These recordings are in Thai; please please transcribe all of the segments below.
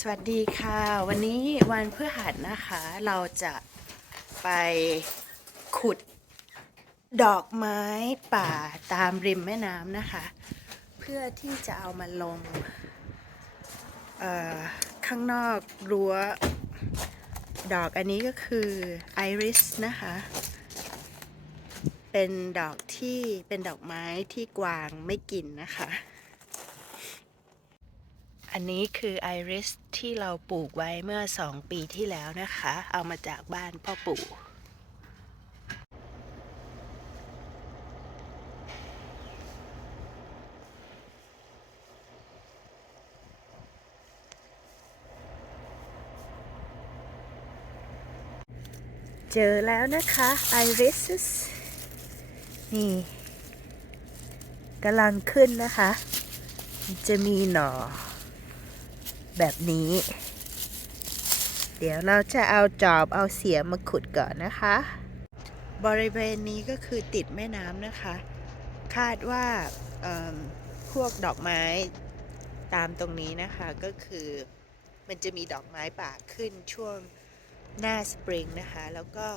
สวัสดีค่ะ วันนี้วันพฤหัสนะคะ เราจะไปขุดดอกไม้ป่าตามริมแม่น้ำนะคะ เพื่อที่จะเอามาลงข้างนอกรั้วดอกอันนี้ก็คือไอริสนะคะ เป็นดอกที่เป็นดอกไม้ที่กวางไม่กินนะคะ อันนี้คือไอริสที่เราปลูกไว้เมื่อสองปีที่แล้วนะคะ เอามาจากบ้านพ่อปู่เจอแล้วนะคะไอริสนี่กำลังขึ้นนะคะ จะมีหน่อ แบบนี้ เดี๋ยวเราจะเอาจอบเอาเสียมมาขุดก่อนนะคะ บริเวณนี้ก็คือติดแม่น้ำนะคะ คาดว่าพวกดอกไม้ตามตรงนี้นะคะก็คือมันจะมีดอกไม้ป่าขึ้นช่วงหน้าสปริงนะคะ แล้วก็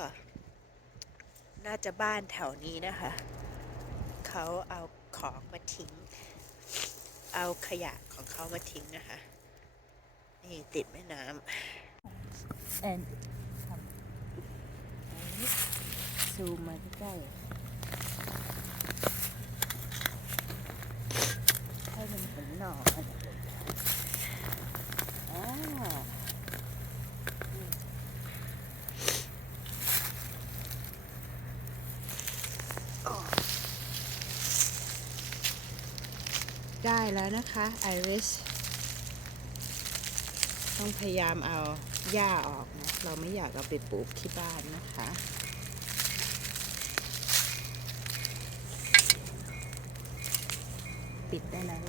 น่าจะบ้านแถวนี้นะคะ เขาเอาของมาทิ้ง เอาขยะของเขามาทิ้งนะคะ นี่ติดแม่น้ and ซูมมาใกล้ๆให้มันเห็นหน่อมันอ่าำได้แล้วนะคะไอริส ต้องพยายามเอาหญ้าออกนะเราไม่อยากเอาไปปลูกที่บ้านนะคะปิดได้แล้ว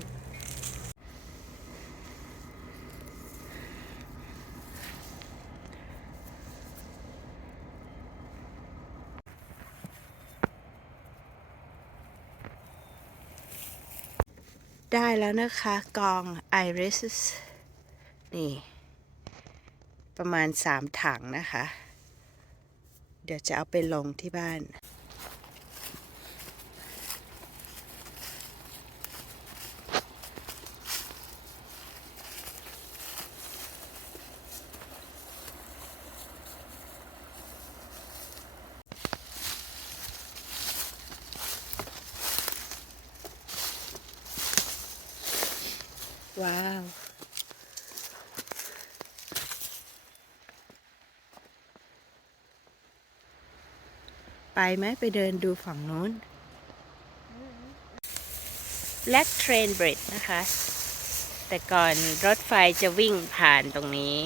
ได้แล้วนะคะ กองไอริสนี่ ประมาณสามถังนะคะ เดี๋ยวจะเอาไปลงที่บ้าน ว้าว ไปไหมไปเดินดูฝั่งนู้นและเทรนบริดนะคะ แต่ก่อนรถไฟจะวิ่งผ่านตรงนี้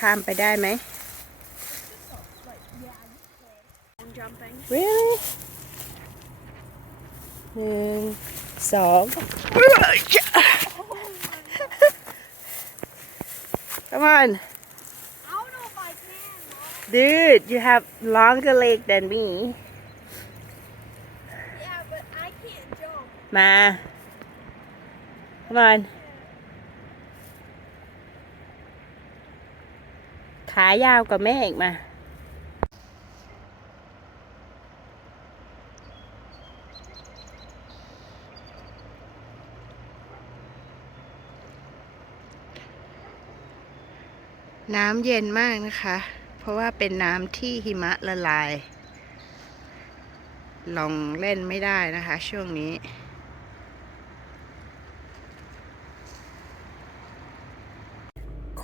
ข้ามไปได้ไหม Really หนึ่งสอง Come on I don't know if I can. dude you have longer leg than me Yeah, but I can't jump. มา Come on ขายาวกว่าแม่อีกมา น้ำเย็นมากนะคะ เพราะว่าเป็นน้ำที่หิมะละลาย ลองเล่นไม่ได้นะคะช่วงนี้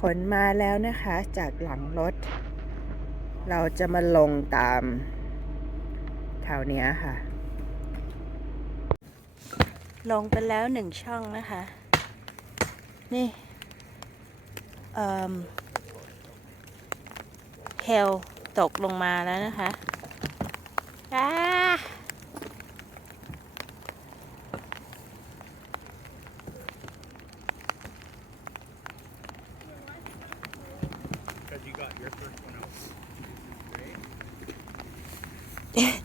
ขนมาแล้วนะคะ จากหลังรถ เราจะมาลงตามแถวเนี้ยค่ะ ลงไปแล้วหนึ่งช่องนะคะ นี่เอ่อเฮลตกลงมาแล้วนะคะอ้า えっ